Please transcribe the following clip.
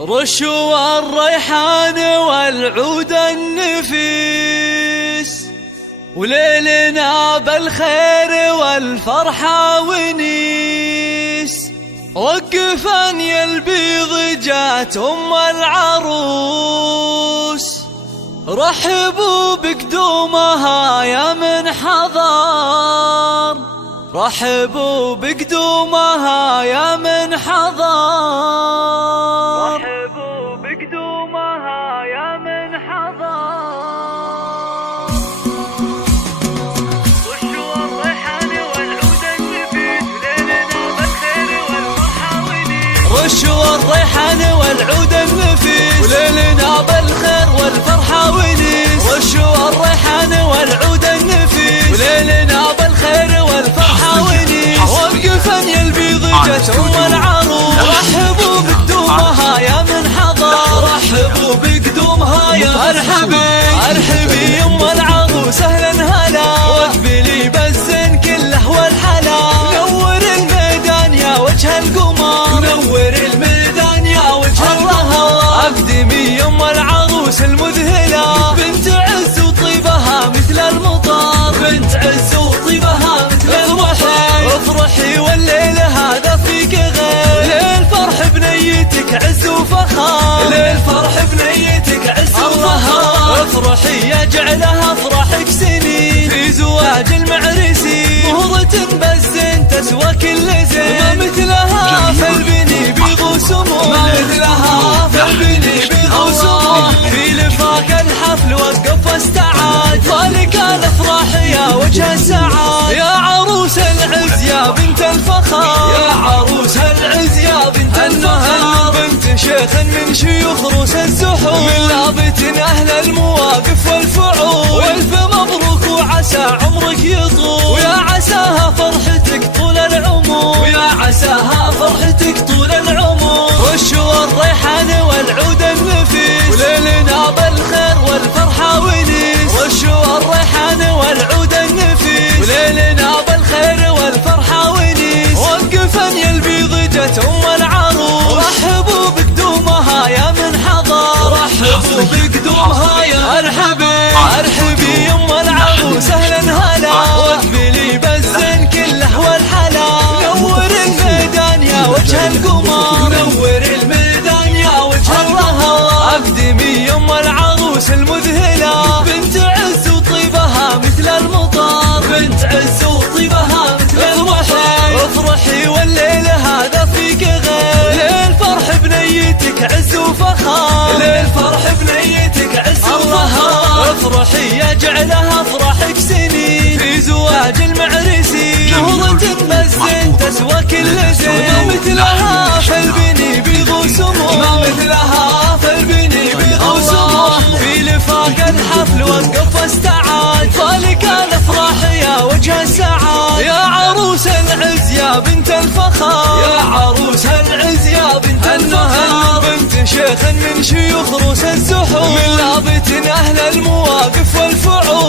رشوا الريحان والعود النفيس، وليلنا بالخير والفرحة ونيس. وقفا يا البيض جات أم العروس، رحبوا بقدومها يا من حضر، رحبوا بقدومها يا من حضر، رحبوا بقدومها يا من حضر. رشوا الريحان والعود النفيس، ليلنا بالخير والفرحة ونيس. رشوا الريحان والعود النفيس، وليلنا بالخير والفرحة ونيس. رشوا الريحان والعود النفيس، وليلنا بالخير والفرحة ونيس. وقفا يا البيض جت أم العروس، رحبوا بقدومها يا من حضر، رحبوا بقدومها يا ارحبي ارحبي يا ام العروس اهلا هلا، واقبلي بالزين كله والحلا. نور الميدان يا وجه القمر، نور الميدان يا وجه القمر. اقدمي يا ام العروس المذهله، بنت عز وطيبها مثل المطر، بنت عز وطيبها مثل المطر. افرحي والليل هذا فيك غير، ليل فرح بنيتك عز وفخر، ليل فرح بنيتك عز وفخر. افرحي يا جعلها افراحك سنين، في زواج المعرسين مهرة بالزين تسوى كل زين. ما مثلها فالبني بيض سمو، ما مثلها فالبني بيض سمو. في لفاك الحفل وقف واستعاد، ذلك الافراح يا وجه السعاد. يا عروس العز يا بنت الفخر، يا عروس العز يا بنت الفخر. بنت شيخ من شيوخ روس الزحور، من لابت اهل المواقف والفعول. والف مبروك وعسى عمرك يطول، ويا عساها فرحتك طول العمر، ويا عساها فرحتك طول العمر. رشوا الريحان والعود النفيس، وليلنا بالخير والفرحة ونيس. رشوا الريحان والعود النفيس، وليلنا بالخير والفرحة ونيس. وقفا يا البيض جت أم العروس، رحبوا بقدومها يا من حضر، رحبوا بقدومها يا ارحبي ارحبي يا ام العروس اهلا هلا، واقبلي بالزين كله والحلا. نور الميدان يا وجه القمر، نور الميدان يا وجه القمر. اقدمي يا ام العروس المذهله، بنت عز وطيبها مثل المطر، بنت عز وطيبها مثل المطر. افرحي والليل هذا فيك غير، ليل فرح بنيتك عز وفخر، ليل فرح بنيتك عز وفخر. افرحي يا جعلها افراحك سنين، في زواج المعرسين مهرة بالزين تسوى كل زين. ما مثلها فالبني بيض سمو، ما مثلها فالبني بيض سمو. في لفاك الحفل وقف واستعاد، ذلك الافراح يا وجه السعاد. يا عروس العز يا بنت الفخر، يا عروس العز يا بنت الفخر. بنت شيخ من شيوخ روس الزحور، من لابت اهل المواقف والفعول.